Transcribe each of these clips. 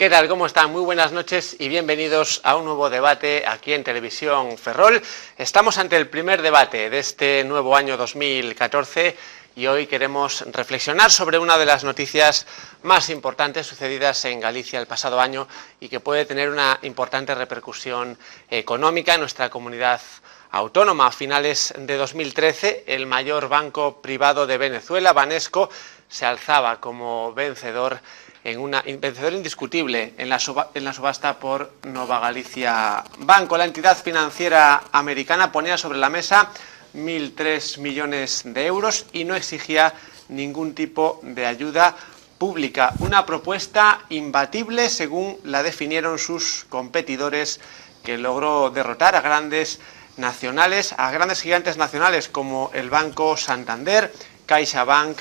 ¿Qué tal? ¿Cómo están? Muy buenas noches y bienvenidos a un nuevo debate aquí en Televisión Ferrol. Estamos ante el primer debate de este nuevo año 2014 y hoy queremos reflexionar sobre una de las noticias más importantes sucedidas en Galicia el pasado año y que puede tener una importante repercusión económica en nuestra comunidad autónoma. A finales de 2013, el mayor banco privado de Venezuela, Banesco, se alzaba como vencedor indiscutible en la subasta por Nova Galicia Banco. La entidad financiera americana ponía sobre la mesa 1.003 millones de euros y no exigía ningún tipo de ayuda pública. Una propuesta imbatible, según la definieron sus competidores, que logró derrotar a grandes gigantes nacionales como el Banco Santander, CaixaBank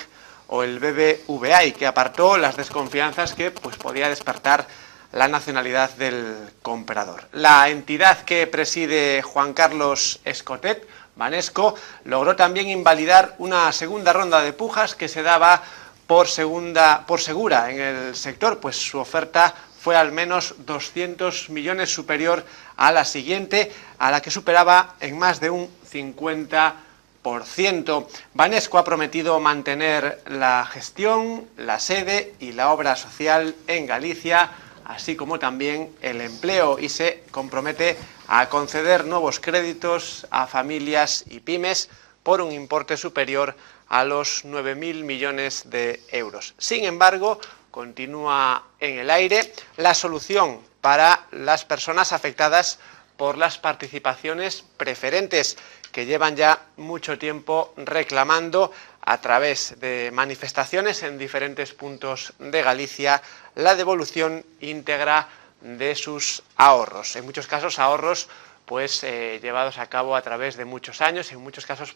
o el BBVA, y que apartó las desconfianzas que podía despertar la nacionalidad del comprador. La entidad que preside Juan Carlos Escotet, Banesco, logró también invalidar una segunda ronda de pujas que se daba por segura en el sector, pues su oferta fue al menos 200 millones superior a la siguiente, a la que superaba en más de un 50%. Banesco ha prometido mantener la gestión, la sede y la obra social en Galicia, así como también el empleo, y se compromete a conceder nuevos créditos a familias y pymes por un importe superior a los 9.000 millones de euros. Sin embargo, continúa en el aire la solución para las personas afectadas por las participaciones preferentes, que llevan ya mucho tiempo reclamando a través de manifestaciones en diferentes puntos de Galicia la devolución íntegra de sus ahorros. En muchos casos ahorros llevados a cabo a través de muchos años, y en muchos casos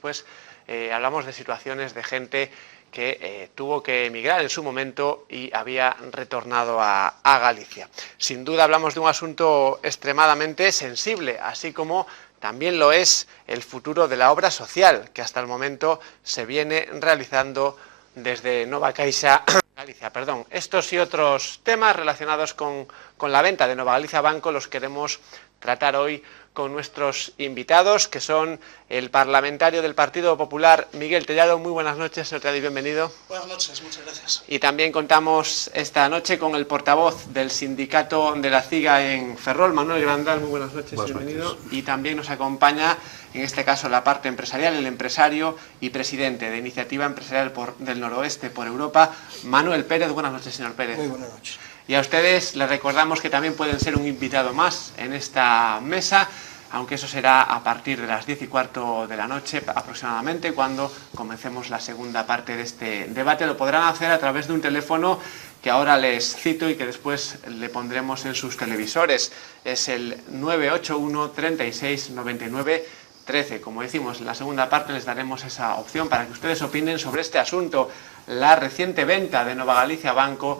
hablamos de situaciones de gente que tuvo que emigrar en su momento y había retornado a Galicia. Sin duda hablamos de un asunto extremadamente sensible, así como también lo es el futuro de la obra social, que hasta el momento se viene realizando desde Nova Caixa Galicia. Estos y otros temas relacionados con la venta de Nova Galicia Banco los queremos tratar hoy con nuestros invitados, que son el parlamentario del Partido Popular, Miguel Tellado. Muy buenas noches, señor Tellado, y bienvenido. Buenas noches, muchas gracias. Y también contamos esta noche con el portavoz del sindicato de la CIGA en Ferrol, Manuel Grandal. Muy buenas noches, bienvenido. Y también nos acompaña, en este caso, la parte empresarial, el empresario y presidente de Iniciativa Empresarial del Noroeste por Europa, Manuel Pérez. Buenas noches, señor Pérez. Muy buenas noches. Y a ustedes les recordamos que también pueden ser un invitado más en esta mesa, aunque eso será a partir de las 10:15 de la noche aproximadamente, cuando comencemos la segunda parte de este debate. Lo podrán hacer a través de un teléfono que ahora les cito y que después le pondremos en sus televisores. Es el 981 36 99 13. Como decimos, en la segunda parte les daremos esa opción para que ustedes opinen sobre este asunto, la reciente venta de Nova Galicia Banco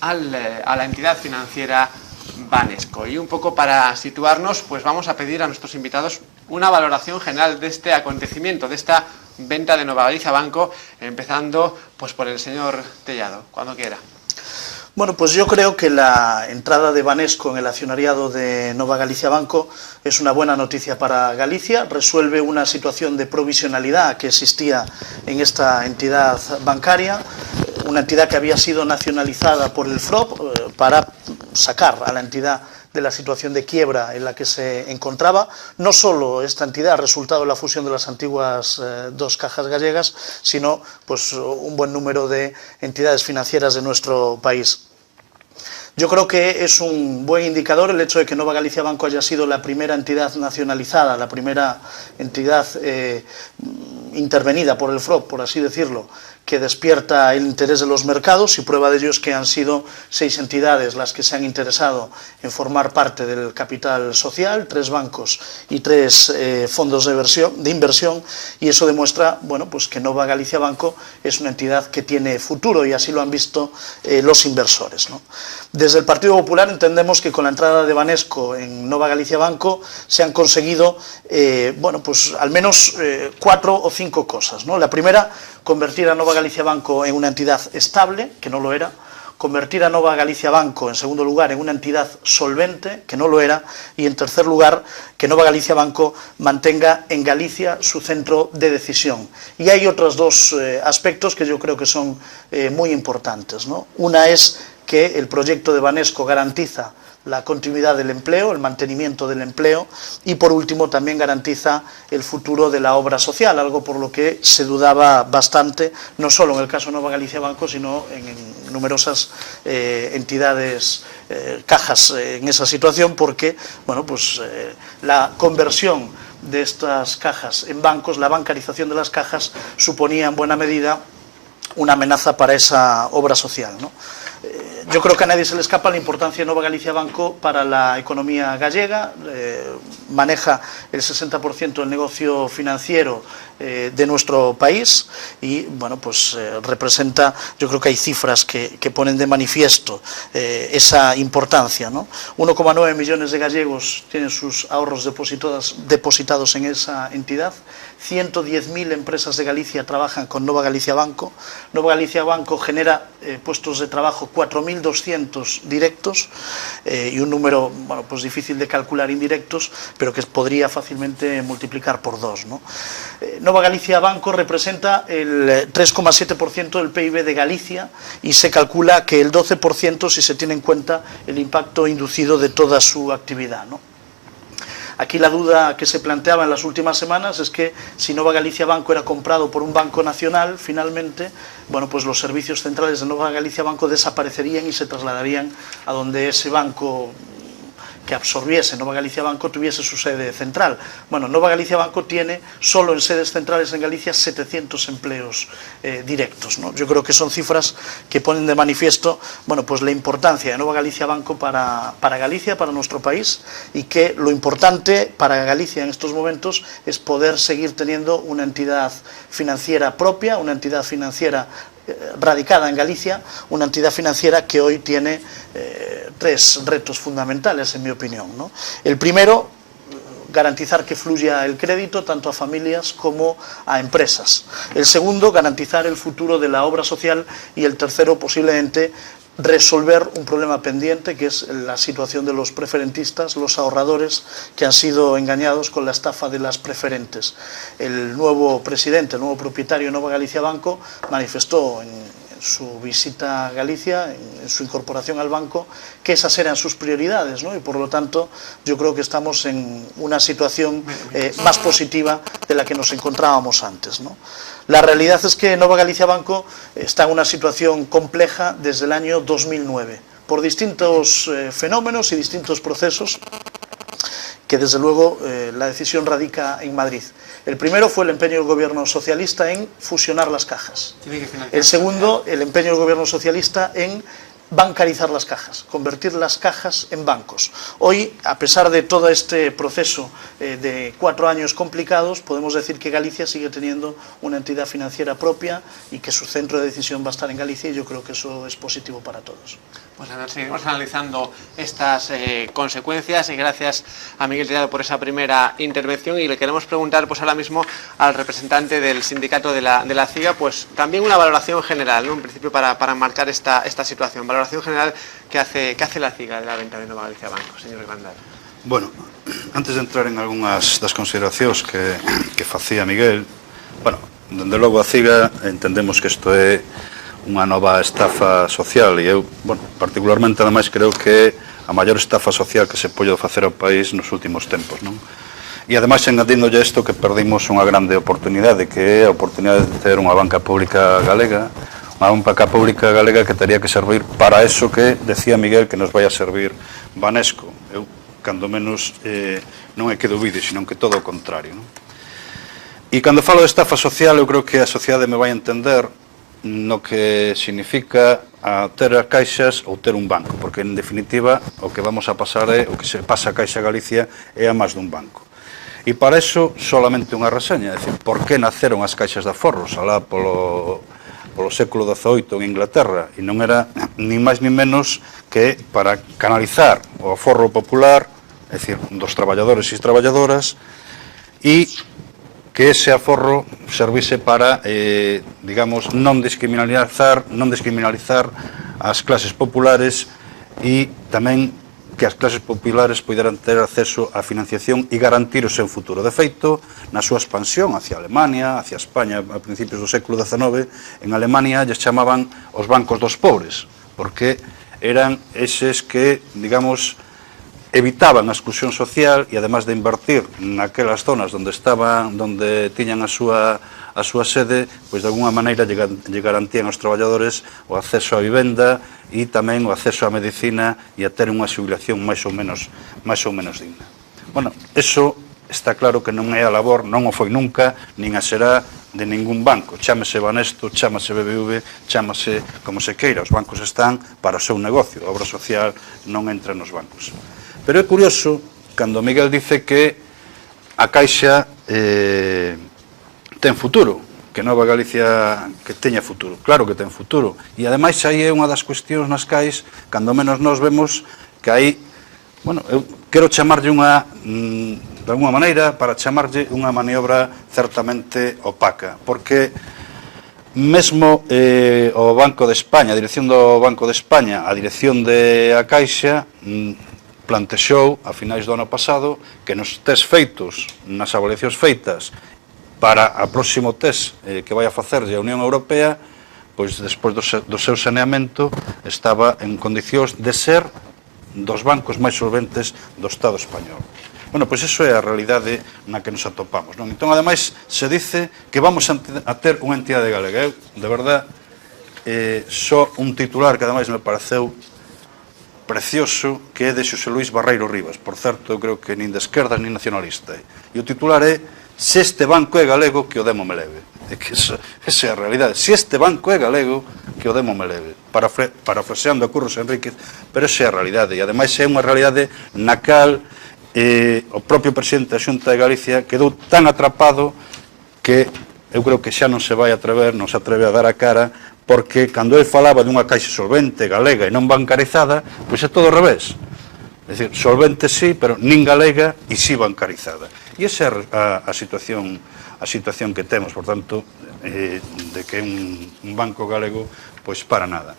a la entidad financiera Banesco. Y un poco para situarnos, vamos a pedir a nuestros invitados una valoración general de este acontecimiento, de esta venta de Nova Galicia Banco, empezando por el señor Tellado, cuando quiera. Bueno, pues yo creo que la entrada de Banesco en el accionariado de Nova Galicia Banco es una buena noticia para Galicia, resuelve una situación de provisionalidad que existía en esta entidad bancaria, una entidad que había sido nacionalizada por el FROB para sacar a la entidad de la situación de quiebra en la que se encontraba. No solo esta entidad, resultado de la fusión de las antiguas dos cajas gallegas, sino un buen número de entidades financieras de nuestro país. Yo creo que es un buen indicador el hecho de que Nova Galicia Banco haya sido la primera entidad nacionalizada, la primera entidad intervenida por el FROB, por así decirlo, que despierta el interés de los mercados, y prueba de ello es que han sido 6 entidades las que se han interesado en formar parte del capital social, 3 bancos y 3 fondos de inversión, y eso demuestra que Nova Galicia Banco es una entidad que tiene futuro, y así lo han visto los inversores, ¿no? Desde el Partido Popular entendemos que con la entrada de Banesco en Nova Galicia Banco se han conseguido al menos 4 o 5 cosas, ¿no? La primera, convertir a Nova Galicia Banco en una entidad estable, que no lo era, convertir a Nova Galicia Banco, en segundo lugar, en una entidad solvente, que no lo era, y en tercer lugar, que Nova Galicia Banco mantenga en Galicia su centro de decisión. Y hay otros dos aspectos que yo creo que son muy importantes, ¿no? Una es que el proyecto de Banesco garantiza la continuidad del empleo, el mantenimiento del empleo, y por último también garantiza el futuro de la obra social, algo por lo que se dudaba bastante, no solo en el caso de Nova Galicia Banco, sino en numerosas entidades, cajas en esa situación, porque bueno, pues, la conversión de estas cajas en bancos, la bancarización de las cajas, suponía en buena medida una amenaza para esa obra social, ¿no? Yo creo que a nadie se le escapa la importancia de Nova Galicia Banco para la economía gallega, maneja el 60% del negocio financiero de nuestro país y, bueno, pues representa, yo creo que hay cifras que ponen de manifiesto esa importancia, ¿no? 1,9 millones de gallegos tienen sus ahorros depositados en esa entidad, 110.000 empresas de Galicia trabajan con Nova Galicia Banco. Nova Galicia Banco genera puestos de trabajo 4.200 directos y un número, bueno, pues difícil de calcular indirectos, pero que podría fácilmente multiplicar por 2, ¿no? Nova Galicia Banco representa el 3,7% del PIB de Galicia y se calcula que el 12% si se tiene en cuenta el impacto inducido de toda su actividad, ¿no? Aquí la duda que se planteaba en las últimas semanas es que si Nova Galicia Banco era comprado por un banco nacional, finalmente, bueno, pues los servicios centrales de Nova Galicia Banco desaparecerían y se trasladarían a donde ese banco que absorbiese Nova Galicia Banco tuviese su sede central. Bueno, Nova Galicia Banco tiene solo en sedes centrales en Galicia 700 empleos directos, ¿no? Yo creo que son cifras que ponen de manifiesto, bueno, pues la importancia de Nova Galicia Banco para Galicia, para nuestro país, y que lo importante para Galicia en estos momentos es poder seguir teniendo una entidad financiera propia, una entidad financiera radicada en Galicia, una entidad financiera que hoy tiene tres retos fundamentales, en mi opinión, ¿no? El primero, garantizar que fluya el crédito tanto a familias como a empresas. El segundo, garantizar el futuro de la obra social. Y el tercero, posiblemente, resolver un problema pendiente, que es la situación de los preferentistas, los ahorradores que han sido engañados con la estafa de las preferentes. El nuevo presidente, el nuevo propietario de Nova Galicia Banco manifestó en su visita a Galicia, en su incorporación al banco, que esas eran sus prioridades, ¿no? Y por lo tanto yo creo que estamos en una situación más positiva de la que nos encontrábamos antes, ¿no? La realidad es que Nova Galicia Banco está en una situación compleja desde el año 2009, por distintos fenómenos y distintos procesos, que desde luego la decisión radica en Madrid. El primero fue el empeño del gobierno socialista en fusionar las cajas. El segundo, el empeño del gobierno socialista en bancarizar las cajas, convertir las cajas en bancos. Hoy, a pesar de todo este proceso de 4 años complicados, podemos decir que Galicia sigue teniendo una entidad financiera propia y que su centro de decisión va a estar en Galicia, y yo creo que eso es positivo para todos. Pues a ver, seguiremos analizando estas consecuencias, y gracias a Miguel Tellado por esa primera intervención. Y le queremos preguntar pues ahora mismo al representante del sindicato de la CIGA, pues también una valoración general, ¿no? En principio para marcar esta situación, valoración general que hace la CIGA de la venta de Nova Galicia Banco, señor Rivandar. Bueno, antes de entrar en algunhas das consideracións que facía Miguel, bueno, dende logo a CIGA entendemos que isto é unha nova estafa social, e eu, bueno, particularmente, ademais, creo que a maior estafa social que se pode facer ao país nos últimos tempos, non? E, ademais, engadíndolle isto, que perdimos unha grande oportunidade, que é a oportunidade de ter unha banca pública galega, unha banca pública galega que teria que servir para eso que decía Miguel que nos vai a servir Banesco. Eu, cando menos, non é que dubide, sino que todo o contrario, non? E cando falo de estafa social, eu creo que a sociedade me vai entender no que significa a ter as caixas ou ter un banco, porque en definitiva o que vamos a pasar é o que se pasa a Caixa Galicia é a máis dun banco. E para iso solamente unha reseña, é dicir, por que naceron as caixas de aforros alá polo século XVIII en Inglaterra, e non era ni máis ni menos que para canalizar o aforro popular, é dicir, dos traballadores e traballadoras, e que ese aforro servise para, digamos, non descriminalizar ás clases populares e tamén que as clases populares poderan ter acceso á financiación e garantir o seu futuro. De feito, na súa expansión hacia Alemania, hacia España a principios do século XIX, en Alemania lles chamaban os bancos dos pobres, porque eran eses que, digamos, evitaban a exclusión social e, además de invertir naquelas zonas onde tiñan a súa sede, pois de alguna maneira lle garantían aos traballadores o acceso á vivenda e tamén o acceso á medicina e a ter unha xubilación máis ou menos digna. Bueno, eso está claro que non é a labor, non o foi nunca, nin a será de ningún banco. Chámase Banesto, chámase BBV, chámase como se queira. Os bancos están para o seu negocio. A obra social non entra nos bancos. Pero é curioso, cando Miguel dice que a Caixa ten futuro, que Nova Galicia que teña futuro. Claro que ten futuro. E, ademais, aí é unha das cuestións nas cais, cando menos nós vemos que aí, bueno, eu quero chamarlle de alguma maneira, para chamarlle unha maniobra certamente opaca, porque mesmo o Banco de España, a dirección do Banco de España, a dirección da Caixa, plantexou a finais do ano pasado que nos test feitos, nas avaliacións feitas para a próximo test que vai a facerlle a Unión Europea, pois despois do seu saneamento estaba en condicións de ser dos bancos máis solventes do Estado español. Bueno, pois iso é a realidade na que nos atopamos, non? Entón, ademais, se dice que vamos a ter unha entidade galega. Eu, de verdad, só un titular que ademais me pareceu precioso, que é de Xosé Luís Barreiro Rivas. Por certo, eu creo que nin de esquerdas nin nacionalista. E o titular é: se este banco é galego, que o demo me leve. É que esa é a realidade. Se este banco é galego, que o demo me leve. Parafraseando a Curros Enríquez, pero esa é a realidade. E, ademais, é unha realidade na cal o propio presidente da Xunta de Galicia quedou tan atrapado que eu creo que xa non se vai atrever, non se atreve a dar a cara, porque cando ele falaba dunha caixa solvente, galega e non bancarizada, pois é todo ao revés. É dicir, solvente sí, pero nin galega e sí bancarizada. E esa é a situación que temos, por tanto, de que é un banco galego, pois para nada.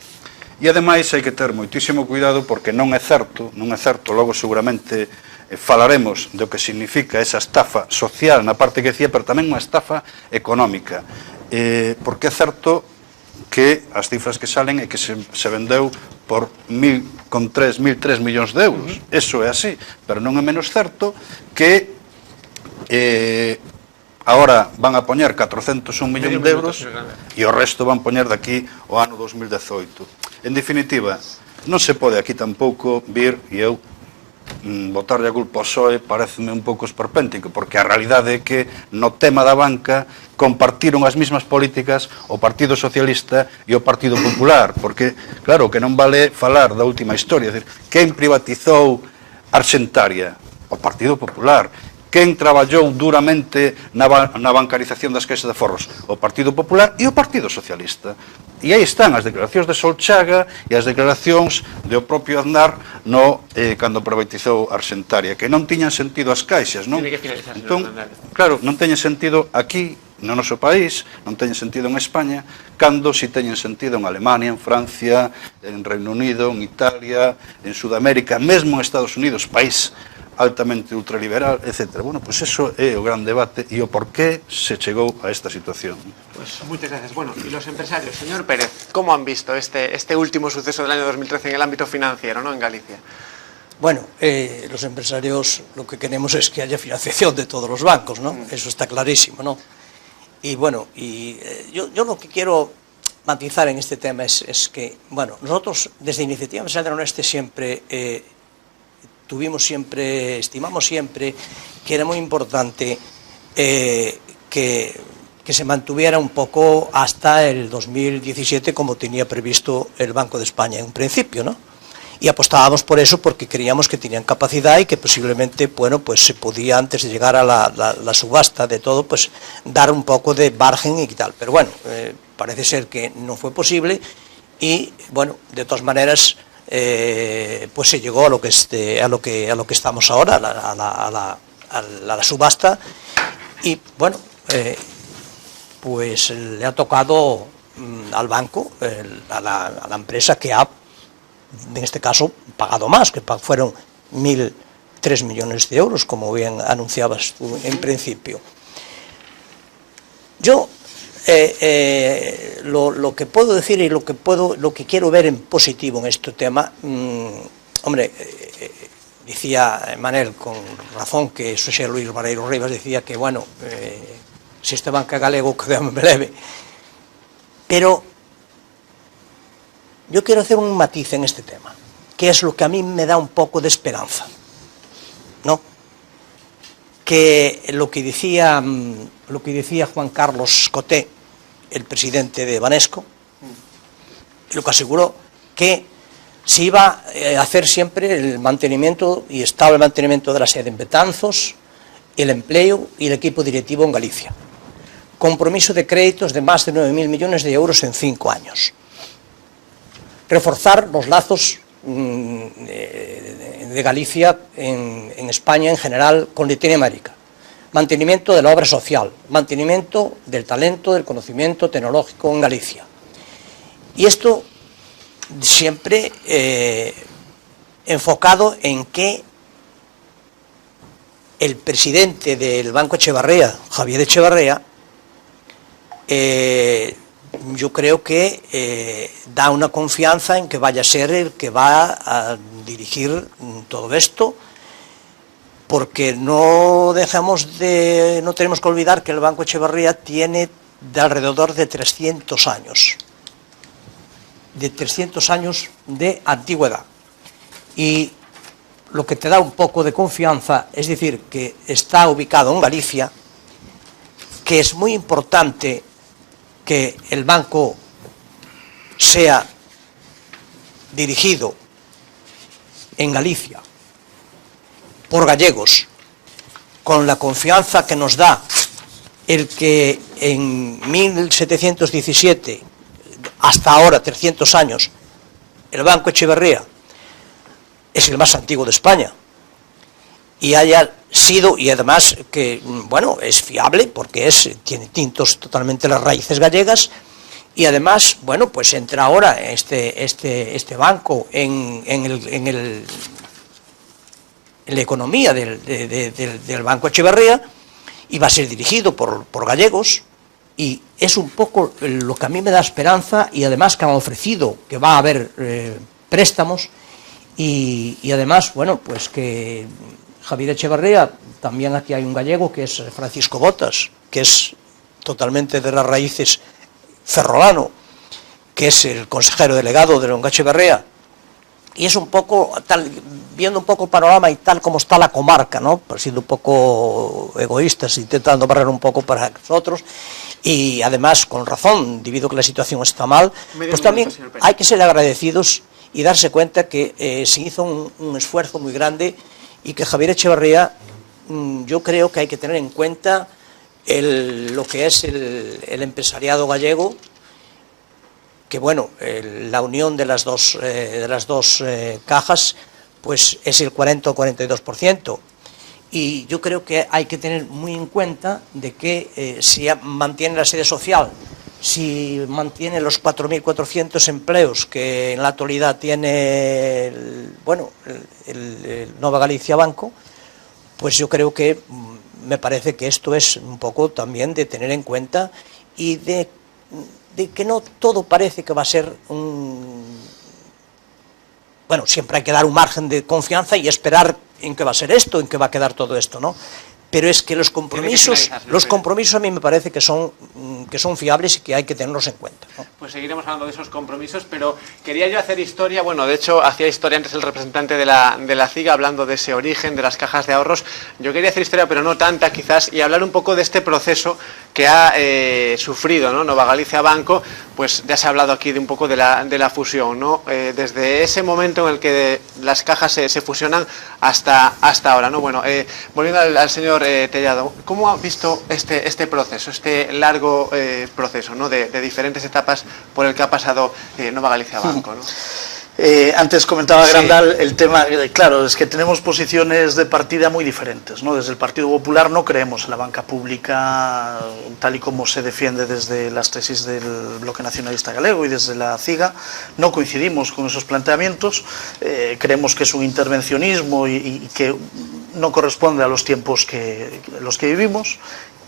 E, ademais, hai que ter moitísimo cuidado, porque non é certo, logo seguramente falaremos do que significa esa estafa social na parte que decía, pero tamén unha estafa económica, porque é certo que as cifras que salen é que se vendeu por 1.3 millóns de euros. Eso é así, pero non é menos certo que agora van a poñer 401 millóns de euros e o resto van poñer daqui ao ano 2018. En definitiva, non se pode aquí tampouco vir, e eu botarlle a culpa ao PSOE pareceme un pouco esperpéntico, porque a realidade é que no tema da banca compartiron as mesmas políticas o Partido Socialista e o Partido Popular, porque, claro, que non vale falar da última historia, é dicir, quen privatizou Arxentaria? O Partido Popular. Quen traballou duramente na bancarización das caixas de aforros? O Partido Popular e o Partido Socialista. E aí están as declaracións de Solchaga e as declaracións do propio Aznar cando privatizou Arxentaria, que non tiñan sentido as caixas, non? Entón, claro, non teñen sentido aquí, no noso país, non teñen sentido en España, cando si teñen sentido en Alemania, en Francia, en Reino Unido, en Italia, en Sudamérica, mesmo en Estados Unidos, país altamente ultraliberal, etc. Bueno, pues eso é o gran debate e o porqué se chegou a esta situación. Pues muchas gracias. Bueno, y los empresarios, señor Pérez, ¿cómo han visto este último suceso del año 2013 en el ámbito financiero, ¿no?, en Galicia? Bueno, los empresarios lo que queremos es que haya financiación de todos los bancos, ¿no? Eso está clarísimo, ¿no? Y bueno, yo lo que quiero matizar en este tema es que, bueno, nosotros desde Iniciativa Empresarial del Noroeste siempre estimamos siempre que era muy importante que se mantuviera un poco hasta el 2017 como tenía previsto el Banco de España en un principio, ¿no? Y apostábamos por eso porque creíamos que tenían capacidad y que posiblemente, bueno, pues se podía, antes de llegar a la subasta de todo, pues dar un poco de margen y tal. Pero bueno, parece ser que no fue posible y, bueno, de todas maneras, pues se llegó a lo que estamos ahora, a la subasta, y bueno, pues le ha tocado al banco, a la empresa que ha, en este caso, pagado más, que fueron 1.003 millones de euros, como bien anunciabas tú en principio. Yo lo que puedo decir y lo que quiero ver en positivo en este tema, hombre, decía Manel con razón que Xosé Luís Vareiro Rivas decía que, bueno, se este banca galego que me leve, pero yo quiero hacer un matiz en este tema, que es lo que a mí me da un poco de esperanza, ¿no? Que lo que decía Juan Carlos Coté, el presidente de Banesco, lo que aseguró que se iba a hacer siempre el mantenimiento y estable mantenimiento de la sede en Betanzos, el empleo y el equipo directivo en Galicia. Compromiso de créditos de más de 9.000 millones de euros en 5 años. Reforzar los lazos de Galicia en España en general con Latinoamérica. Mantenimiento de la obra social, mantenimiento del talento, del conocimiento tecnológico en Galicia. Y esto siempre enfocado en que el presidente del Banco Echevarría, Javier Echevarría, yo creo que da una confianza en que vaya a ser el que va a dirigir todo esto, porque no tenemos que olvidar que el Banco Echevarría tiene de alrededor de 300 años. De 300 años de antigüedad. Y lo que te da un poco de confianza es decir que está ubicado en Galicia, que es muy importante que el banco sea dirigido en Galicia por gallegos, con la confianza que nos da el que en 1717 hasta ahora, 300 años, el Banco Echevarría es el más antiguo de España y haya sido, y además que, bueno, es fiable porque tiene tintos totalmente las raíces gallegas y además, bueno, pues entra ahora este banco en la economía del Banco Echevarría y va a ser dirigido por gallegos. Y es un poco lo que a mí me da esperanza y además que han ofrecido que va a haber préstamos y además, bueno, pues que Javier Echevarría, también aquí hay un gallego que es Francisco Botas, que es totalmente de las raíces ferrolano, que es el consejero delegado de Banco Echevarría, y es un poco, viendo un poco el panorama y tal como está la comarca, ¿no? Siendo un poco egoístas, intentando barrer un poco para nosotros, y además, con razón, debido a que la situación está mal, pues también hay que ser agradecidos y darse cuenta que se hizo un esfuerzo muy grande y que Javier Echevarría, yo creo que hay que tener en cuenta lo que es el empresariado gallego, que bueno, la unión de las dos cajas pues es el 40 o 42%. Y yo creo que hay que tener muy en cuenta de que si mantiene la sede social, si mantiene los 4.400 empleos que en la actualidad tiene el Nova Galicia Banco, pues yo creo que me parece que esto es un poco también de tener en cuenta y de que no todo parece que va a ser bueno, siempre hay que dar un margen de confianza y esperar en qué va a ser esto, en qué va a quedar todo esto, ¿no? Pero es que los compromisos a mí me parece que son fiables y que hay que tenerlos en cuenta, ¿no? Pues seguiremos hablando de esos compromisos, pero quería yo hacer historia, bueno, de hecho hacía historia antes el representante de la CIGA hablando de ese origen, de las cajas de ahorros. Yo quería hacer historia, pero no tanta quizás, y hablar un poco de este proceso que ha sufrido, ¿no? Nova Galicia Banco, pues ya se ha hablado aquí de un poco de la fusión, ¿no? Desde ese momento en el que las cajas se fusionan hasta ahora, ¿no? Bueno, volviendo al señor Tellado, ¿cómo ha visto este proceso, este largo proceso, ¿no? de diferentes etapas por el que ha pasado Nova Galicia Banco, ¿no? Antes comentaba Grandal el tema, claro, es que tenemos posiciones de partida muy diferentes, ¿no? Desde el Partido Popular no creemos en la banca pública tal y como se defiende desde las tesis del Bloque Nacionalista Galego y desde la CIGA, no coincidimos con esos planteamientos, creemos que es un intervencionismo y que no corresponde a los tiempos los que vivimos,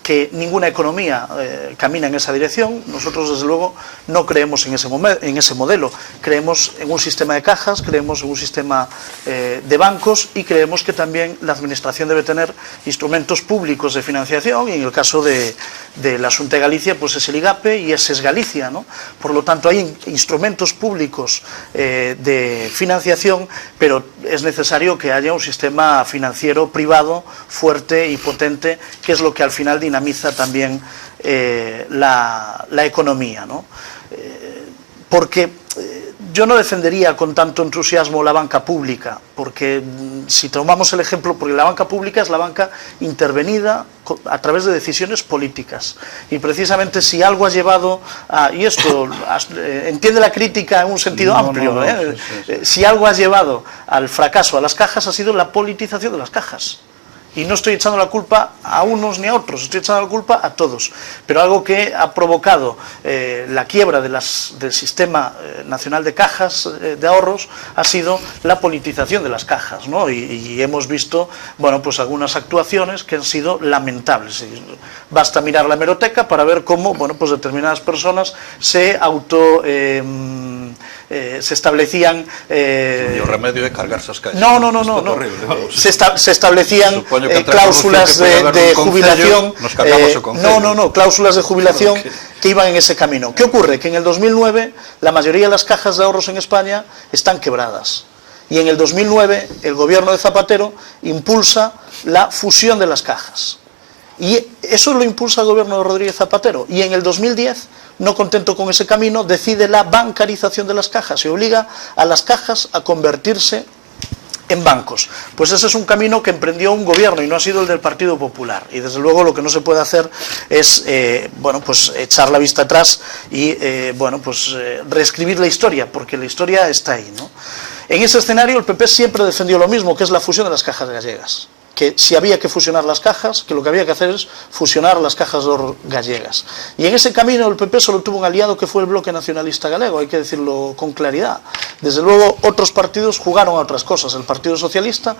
que ninguna economía camina en esa dirección. Nosotros, desde luego, no creemos en ese modelo. Creemos en un sistema de cajas, creemos en un sistema de bancos y creemos que también la Administración debe tener instrumentos públicos de financiación, y en el caso de la Xunta de Galicia, pues es el IGAPE y ese es Galicia, ¿no? Por lo tanto, hay instrumentos públicos de financiación, pero es necesario que haya un sistema financiero privado fuerte y potente, que es lo que al final dinamiza también la economía, ¿no? Porque yo no defendería con tanto entusiasmo la banca pública, porque si tomamos el ejemplo, porque la banca pública es la banca intervenida a través de decisiones políticas, y precisamente si algo ha llevado a, y esto entiende la crítica en un sentido amplio, sí. Si algo ha llevado al fracaso a las cajas ha sido la politización de las cajas. Y no estoy echando la culpa a unos ni a otros, estoy echando la culpa a todos. Pero algo que ha provocado la quiebra del Sistema Nacional de Cajas de Ahorros ha sido la politización de las cajas, ¿no? Y hemos visto, bueno, pues algunas actuaciones que han sido lamentables. Basta mirar la hemeroteca para ver cómo, bueno, pues determinadas personas se establecían... El remedio de cargarse as caixas. No. Se establecían cláusulas de jubilación. Cláusulas de jubilación que iban en ese camino. ¿Qué ocurre? Que en el 2009 la mayoría de las cajas de ahorros en España están quebradas. Y en el 2009 el gobierno de Zapatero impulsa la fusión de las cajas. Y eso lo impulsa el gobierno de Rodríguez Zapatero. Y en el 2010, no contento con ese camino, decide la bancarización de las cajas y obliga a las cajas a convertirse en bancos. Pues ese es un camino que emprendió un gobierno y no ha sido el del Partido Popular. Y desde luego lo que no se puede hacer es pues echar la vista atrás y reescribir la historia, porque la historia está ahí, ¿no? En ese escenario el PP siempre defendió lo mismo, que es la fusión de las cajas gallegas. Que si había que fusionar las cajas, que lo que había que hacer es fusionar las cajas de ahorro gallegas. Y en ese camino el PP solo tuvo un aliado, que fue el Bloque Nacionalista Galego, hay que decirlo con claridad. Desde luego otros partidos jugaron a otras cosas. El Partido Socialista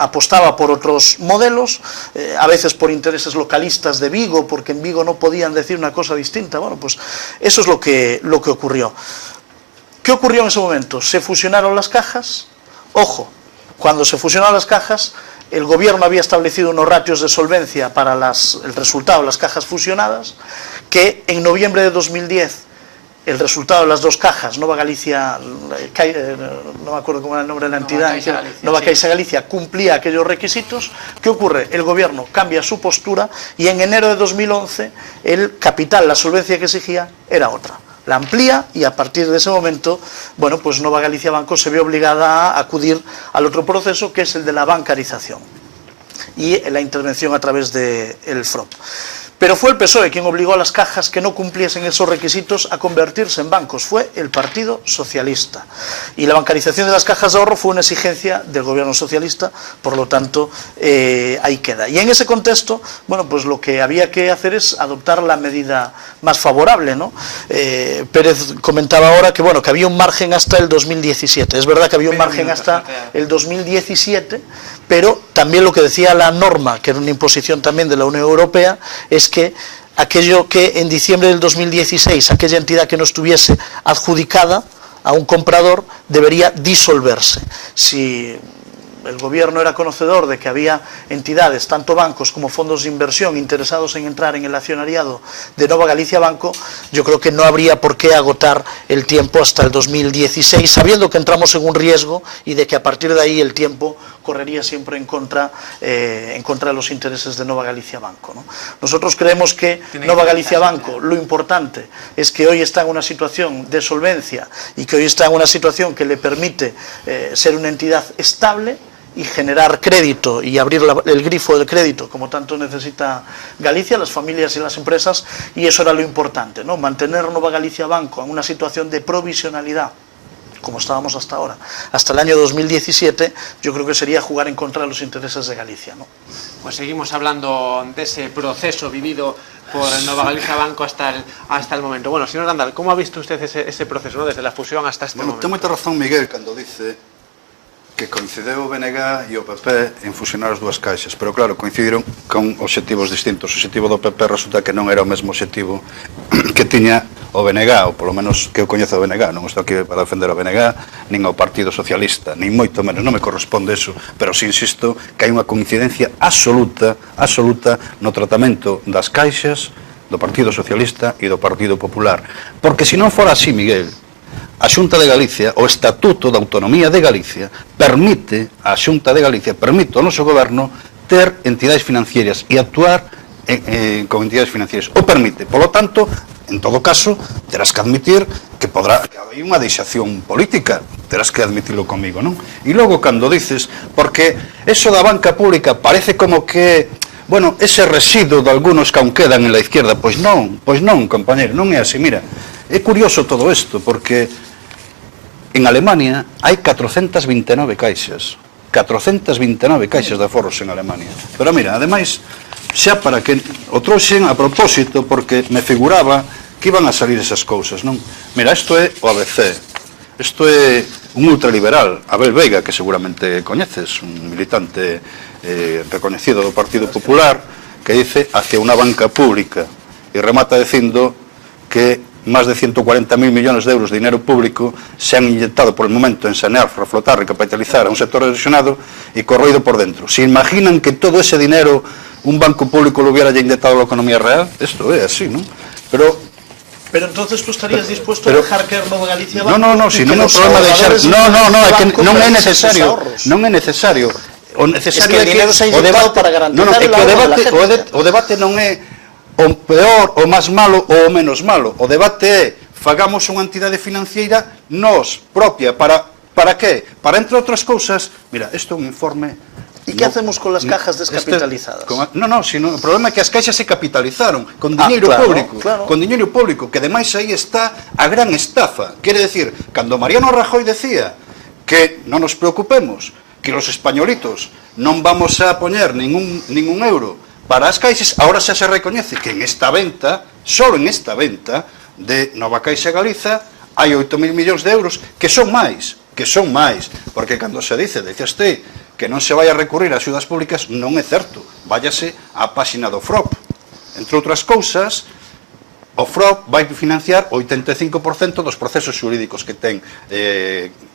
apostaba por otros modelos, a veces por intereses localistas de Vigo, porque en Vigo no podían decir una cosa distinta. Bueno, pues eso es lo que ocurrió. ¿Qué ocurrió en ese momento? Se fusionaron las cajas. Ojo, cuando se fusionaron las cajas, el gobierno había establecido unos ratios de solvencia para el resultado de las cajas fusionadas, que en noviembre de 2010 el resultado de las dos cajas, Nova Galicia, no me acuerdo cómo era el nombre de la entidad, Nova Caixa Galicia, cumplía aquellos requisitos. ¿Qué ocurre? El gobierno cambia su postura y en enero de 2011 el capital, la solvencia que exigía, era otra. La amplía y a partir de ese momento, bueno, pues Nova Galicia Banco se ve obligada a acudir al otro proceso, que es el de la bancarización y la intervención a través del FROP. Pero fue el PSOE quien obligó a las cajas que no cumpliesen esos requisitos a convertirse en bancos, fue el Partido Socialista. Y la bancarización de las cajas de ahorro fue una exigencia del gobierno socialista, por lo tanto, ahí queda. Y en ese contexto, bueno, pues lo que había que hacer es adoptar la medida más favorable, ¿no? Pérez comentaba ahora que, bueno, que había un margen hasta el 2017. Es verdad que había un margen hasta el 2017, pero también lo que decía la norma, que era una imposición también de la Unión Europea, es que aquello que en diciembre del 2016, aquella entidad que no estuviese adjudicada a un comprador, debería disolverse. Si el gobierno era conocedor de que había entidades, tanto bancos como fondos de inversión, interesados en entrar en el accionariado de Nova Galicia Banco, yo creo que no habría por qué agotar el tiempo hasta el 2016, sabiendo que entramos en un riesgo y de que a partir de ahí el tiempo correría siempre en contra de los intereses de Nova Galicia Banco, ¿no? Nosotros creemos que Nova Galicia Banco, lo importante es que hoy está en una situación de solvencia y que hoy está en una situación que le permite ser una entidad estable y generar crédito y abrir el grifo del crédito, como tanto necesita Galicia, las familias y las empresas, y eso era lo importante, ¿no? Mantener Nova Galicia Banco en una situación de provisionalidad, como estábamos hasta ahora, hasta el año 2017, yo creo que sería jugar en contra de los intereses de Galicia, ¿no? Pues seguimos hablando de ese proceso vivido por Nova Galicia Banco hasta el momento. Bueno, señor Randall, ¿cómo ha visto usted ese proceso, ¿no? Desde la fusión hasta este momento? Ten moita razón Miguel cando dice que coincideu o BNG e o PP en fusionar as dúas caixas, pero claro, coincidiron con obxectivos distintos. O obxectivo do PP resulta que non era o mesmo obxectivo que tiña o BNG, ou polo menos que eu coñezo o BNG. Non estou aquí para defender o BNG, nin o Partido Socialista, nin moito menos, non me corresponde eso, pero si insisto que hai unha coincidencia absoluta no tratamento das caixas do Partido Socialista e do Partido Popular. Porque se non fora así, Miguel, a Xunta de Galicia, o Estatuto de Autonomía de Galicia, permite a Xunta de Galicia, permite ao noso goberno ter entidades financieras e actuar con entidades financieras. O permite. Por lo tanto, en todo caso, terás que admitir que hai unha deixación política. Terás que admitirlo comigo, non? E logo, cando dices, porque eso da banca pública parece como que, bueno, ese residuo de algunos que aún quedan en la izquierda, pois non, compañero, non é así. Mira, é curioso todo isto, porque en Alemania hai 429 caixas. 429 caixas de aforros en Alemania. Pero mira, ademais, xa para que o trouxen a propósito, porque me figuraba que iban a salir esas cousas, non? Mira, isto é o ABC. Isto é un ultraliberal, Abel Veiga, que seguramente coñeces, un militante reconocido do Partido Popular, que dice hacia unha banca pública, e remata dicindo que máis de 140.000 millóns de euros de dinero público se han inyectado por el momento en sanear, reflotar, recapitalizar a un sector erosionado y corroído por dentro. ¿Se imaginan que todo ese dinero un banco público lo hubiera ya inyectado a la economía real? Esto es así, ¿no? Pero entonces tú estarías dispuesto a dejar que Nova Galicia Banco... No, si non é un problema de deixar... No, é que non é necesario. Non é necesario. O necesario é que el dinero se ha inyectado para garantizar el ahorro de la gente. O debate non é o peor, o máis malo ou o menos malo. O debate é, fagamos unha entidade financiera nos propia, para que? Para, entre outras cousas, mira, isto é un informe... ¿Y qué hacemos con las cajas descapitalizadas? Sino, o problema é que as caixas se capitalizaron con diñeiro público, con diñeiro público, que ademais aí está a gran estafa. Quere decir, cando Mariano Rajoy decía que non nos preocupemos, que los españolitos non vamos a poñer ningún euro para as caixas, ahora xa se recoñece que en esta venta, solo en esta venta de Nova Caixa Galiza, hai 8.000 millóns de euros, que son máis, porque cando se dice, decíaste, que non se vai a recurrir a axudas públicas, non é certo. Váyase á páxina do FROP. Entre outras cousas, o FROP vai financiar o 85% dos procesos xurídicos que ten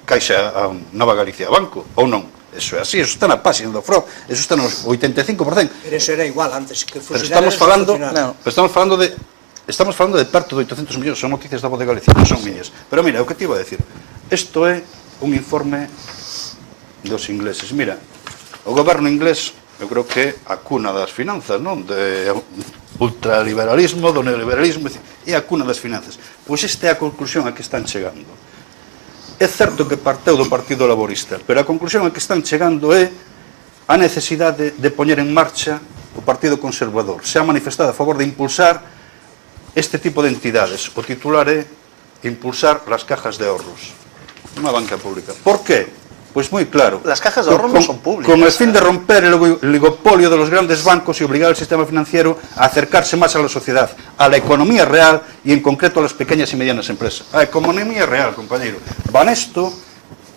Caixa Nova Galicia Banco, ou non? Eso é así, eso está na páxina do FROP, eso está no 85%. Pero eso era igual antes que Pero estamos falando de perto de 800 millóns, son noticias da Voz de Galicia, non son miñas. Pero mira, o que te iba a decir, isto é un informe dos ingleses. Mira, o goberno inglés, eu creo que a cuna das finanzas, non? De ultraliberalismo, do neoliberalismo, é a cuna das finanzas. Pois esta é a conclusión a que están chegando. É certo que parteu do Partido Laborista, pero a conclusión a que están chegando é a necesidade de poñer en marcha o Partido Conservador. Se ha manifestado a favor de impulsar este tipo de entidades. O titular é impulsar las cajas de ahorros. Unha banca pública. Por qué? Pois moi claro. Las cajas de ahorro non son públicas. Con el fin de romper el oligopolio de los grandes bancos y obligar al sistema financiero a acercarse más a la sociedad, a la economía real y en concreto a las pequeñas y medianas empresas. A economía real, compañero. Banesto,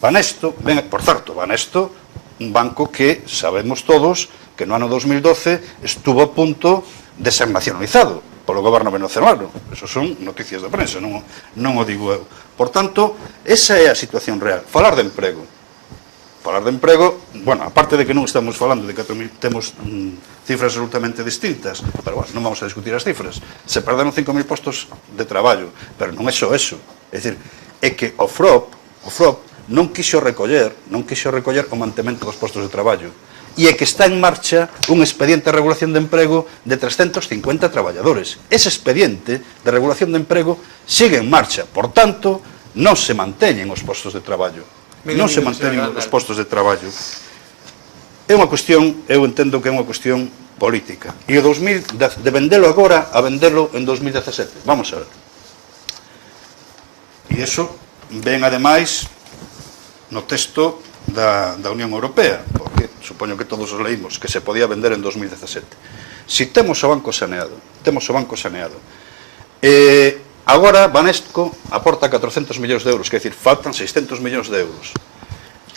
por certo, Banesto, un banco que sabemos todos que no ano 2012 estuvo a punto de ser nacionalizado polo goberno venezolano. Eso son noticias de prensa, non o digo eu. Por tanto, esa é a situación real. Falar de emprego, bueno, aparte de que non estamos falando de que temos cifras absolutamente distintas, pero bueno, non vamos a discutir as cifras. Se perderon 5.000 postos de traballo, pero non é só eso. É dicir, é que o FROP non quixo recoller o mantemento dos postos de traballo. E é que está en marcha un expediente de regulación de emprego de 350 traballadores. Ese expediente de regulación de emprego sigue en marcha. Por tanto, non se manteñen os postos de traballo. Non se manteñen os postos de traballo. É unha cuestión, eu entendo que é unha cuestión política. E o 2000, de vendelo agora a vendelo en 2017. Vamos a ver. E iso ven ademais no texto da Unión Europea, porque supoño que todos os leímos, que se podía vender en 2017. Si temos o banco saneado, agora Banesco aporta 400 millóns de euros, quer dicir, faltan 600 millóns de euros.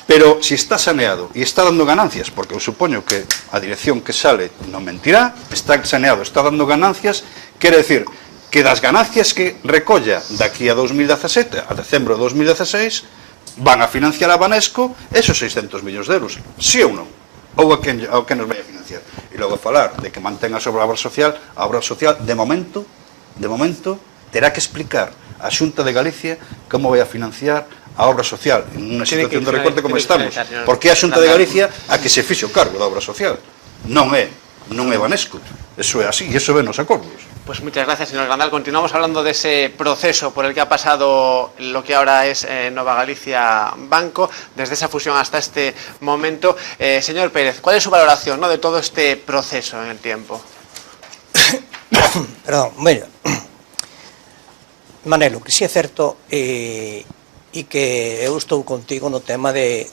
Pero si está saneado e está dando ganancias, porque eu supoño que a dirección que sale non mentirá, está saneado, está dando ganancias, quere dicir que das ganancias que recolla daqui a 2017, a decembro de 2016, van a financiar a Banesco esos 600 millóns de euros, sí ou non? Ou a quen nos vai a financiar? E logo falar de que mantenga sobre a obra social, de momento, terá que explicar a Xunta de Galicia como vai a financiar a obra social en unha situación de recorte como estamos, porque é a Xunta de Galicia a que se fixe o cargo da obra social, non é Banesco. Eso é así, e eso ven nos acordos. Pues muchas gracias, señor Grandal. Continuamos hablando de ese proceso por el que ha pasado lo que ahora es Nova Galicia Banco, desde esa fusión hasta este momento. Señor Pérez, ¿cuál es su valoración, ¿no?, de todo este proceso en el tiempo? Perdón, mira, Manelo, que si é certo e que eu estou contigo no tema de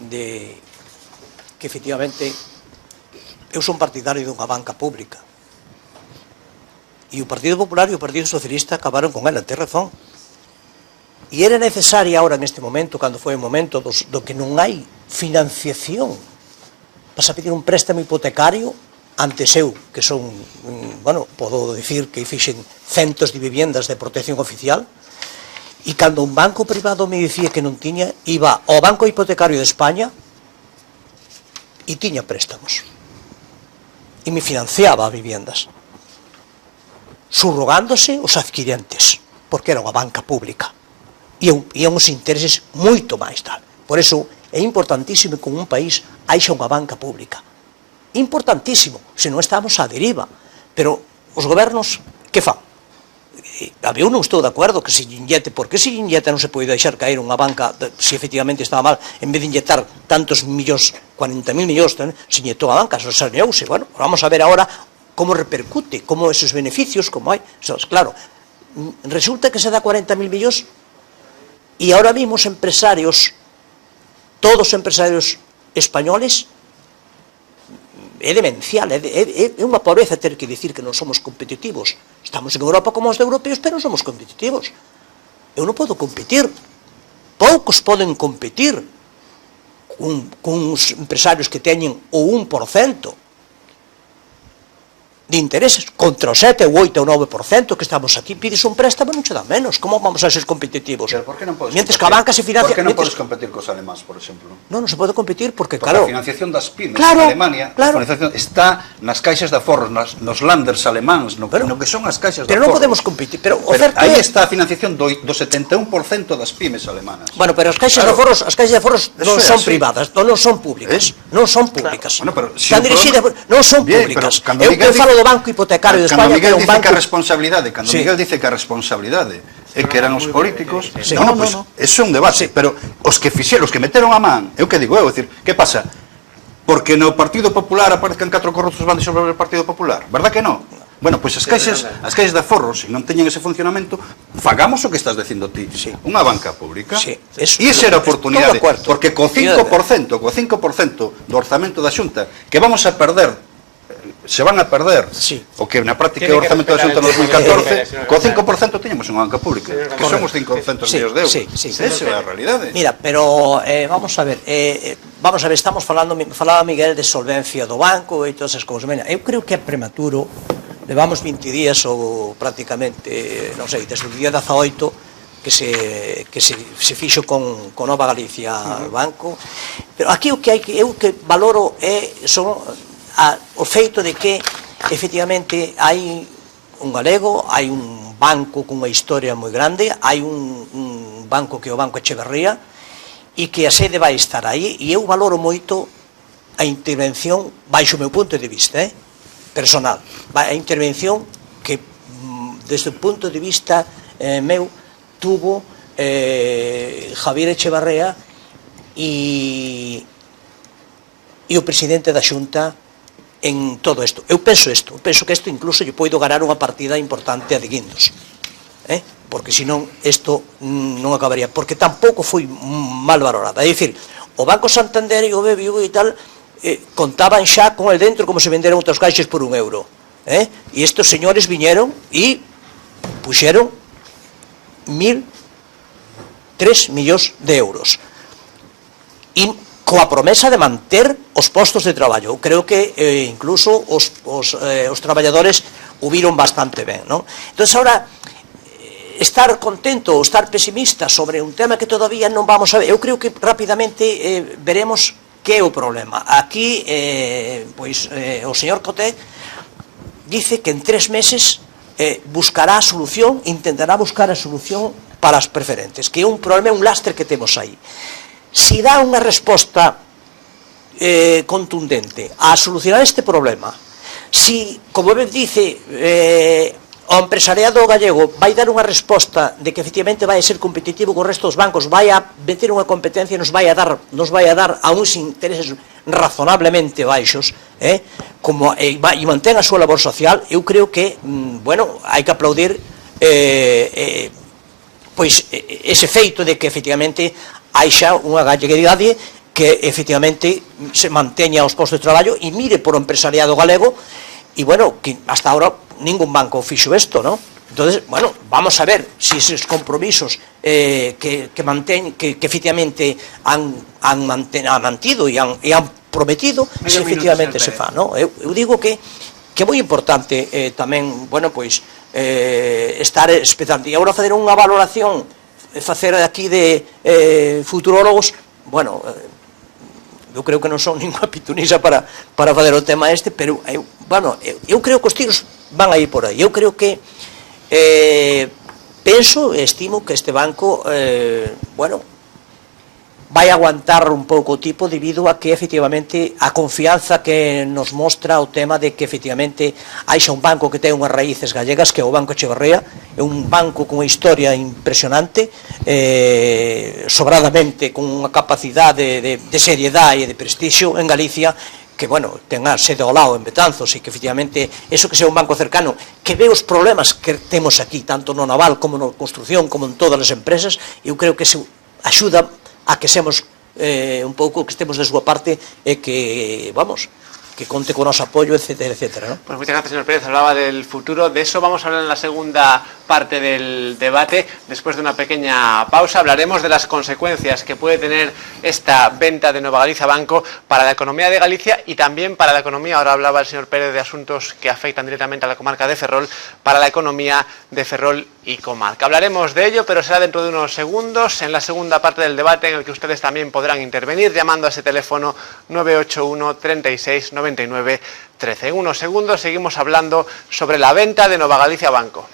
que efectivamente eu son partidario dunha banca pública. E o Partido Popular e o Partido Socialista acabaron con ela, ten razón. E era necesaria ahora neste momento, cando foi o momento do que non hai financiación, vas a pedir un préstamo hipotecario antes eu, que son, bueno, podo dicir que fixen centos de viviendas de protección oficial, e cando un banco privado me dicía que non tiña, iba ao Banco Hipotecario de España e tiña préstamos. E me financiaba viviendas, subrogándose os adquirentes, porque era unha banca pública e uns intereses moito máis tal. Por eso é importantísimo que en un país haixa unha banca pública, importantísimo, se non estamos á deriva. Pero os gobernos, que fan? Eu non estou de acordo que se inyete, porque se inyeta non se pode deixar caer unha banca, se efectivamente estaba mal, en vez de inyectar tantos millóns, 40.000 millóns, se inyectou a banca, se saneouse. Bueno, vamos a ver agora como repercute, como esos beneficios, como hai. Claro, resulta que se dá 40.000 millóns e ahora mismo os empresarios, todos os empresarios españoles, é demencial, é unha pobreza ter que dicir que non somos competitivos. Estamos en Europa como os de europeos, pero non somos competitivos. Eu non podo competir. Poucos poden competir con os empresarios que teñen o 1% de intereses contra o 7, o 8 ou 9% que estamos aquí. Pides un préstamo e non che dá menos. Como vamos a ser competitivos? Pero por que non podes mientras que a banca se financia... Por que non podes competir cos alemáns, por exemplo? Non se pode competir porque claro, a financiación das pymes claro, en Alemania, claro, a financiación está nas caixas de aforros, nos landers alemáns, no que son as caixas de aforros. Pero non podemos competir. Pero aí está a financiación do 71% das pymes alemanas. Bueno, pero as caixas de aforros non son privadas, non son públicas. Non son públicas. Están dirixidas, non son públicas. Eu que falo do Banco Hipotecario de España, que era un banco... Cando Miguel dice que a responsabilidade é que eran os políticos, eso é un debate, pero os que fixeron, os que meteron a man, eu que digo, decir, que pasa? Porque no Partido Popular aparezcan 4 corruptos van sobre o Partido Popular, verdad que non? Bueno, pois as caixas de aforros, se non teñen ese funcionamento, fagamos o que estás dicindo ti, unha banca pública, e esa era a oportunidade, porque co 5% do orzamento da Xunta, que vamos a perder, se van a perder, o que na práctica é o orzamento da Xunta no 2014, co 5% teñemos unha banca pública, que somos 500 millóns de euros. Esa é a realidade. Mira, pero vamos a ver, estamos falaba Miguel de solvencia do banco e todas esas cousas. Eu creo que é prematuro, levamos 20 días ou prácticamente, non sei, desde o día 18 que se fixo con Nova Galicia Banco, pero aquí o que eu que valoro son o feito de que efectivamente hai un galego, hai un banco con unha historia moi grande, hai un banco que é o Banco Echeverría e que a sede vai estar aí, e eu valoro moito a intervención baixo o meu punto de vista personal, a intervención que desde o punto de vista meu tuvo Javier Echeverría e o presidente da Xunta en todo isto. Eu penso que isto incluso lle poido ganar unha partida importante a de Guindos, porque senón isto non acabaría, porque tampouco foi mal valorada. É dicir, o Banco Santander e o BBVA e tal contaban xa con el dentro como se venderon outras caixas por €1. E estes señores viñeron e puxeron 1.003 millóns de euros. E coa promesa de manter os postos de traballo. Eu creo que incluso os traballadores o viron bastante ben, non? Entón, ahora, estar contento ou estar pesimista sobre un tema que todavía non vamos a ver, eu creo que rapidamente veremos que é o problema. Aquí, o señor Cotet dice que en 3 meses buscará a solución, intentará buscar a solución para as preferentes, que é un problema, un lastre que temos aí. Si dá unha resposta contundente a solucionar este problema, si, como ben dice, o empresariado gallego vai dar unha resposta de que efectivamente vai ser competitivo co resto dos bancos, vai a meter unha competencia e nos vai a dar a uns intereses razonablemente baixos, e mantén a súa labor social, eu creo que, hai que aplaudir ese feito de que efectivamente hai xa unha galleguidade que efectivamente se manteña os postos de traballo e mire por o empresariado galego e, que hasta ahora ningún banco fixo isto, non? Entonces, vamos a ver se esos compromisos que efectivamente han mantido e han prometido, se efectivamente se fa, non? Eu digo que é moi importante tamén, estar expectante. E agora fazer unha valoración, facer aquí de futurólogos, eu creo que non son ninguna pitunisa para fazer o tema pero eu creo que os tiros van a ir por aí. Eu creo que penso e estimo que este banco vai aguantar un pouco o tipo debido a que efectivamente a confianza que nos mostra o tema de que efectivamente hai xa un banco que ten unhas raíces gallegas, que é o Banco Echeverría, é un banco con unha historia impresionante, sobradamente con unha capacidade de seriedade e de prestixio en Galicia, que, ten a sede ao lado en Betanzos e que efectivamente eso que sea un banco cercano que ve os problemas que temos aquí tanto no naval como na construción como en todas as empresas, eu creo que se axuda a que semos un pouco, que estemos de súa parte e que, que conte con o noso apoio, etcétera, etcétera, ¿no? Pues muchas gracias, señor Pérez. Hablaba del futuro. De eso vamos a hablar en la segunda parte del debate. Después de una pequeña pausa hablaremos de las consecuencias que puede tener esta venta de Nova Galicia Banco para la economía de Galicia y también para la economía, ahora hablaba el señor Pérez de asuntos que afectan directamente a la comarca de Ferrol, para la economía de Ferrol y comarca. Hablaremos de ello, pero será dentro de unos segundos, en la segunda parte del debate, en el que ustedes también podrán intervenir llamando a ese teléfono 981 36 99 13. En unos segundos seguimos hablando sobre la venta de Nova Galicia Banco.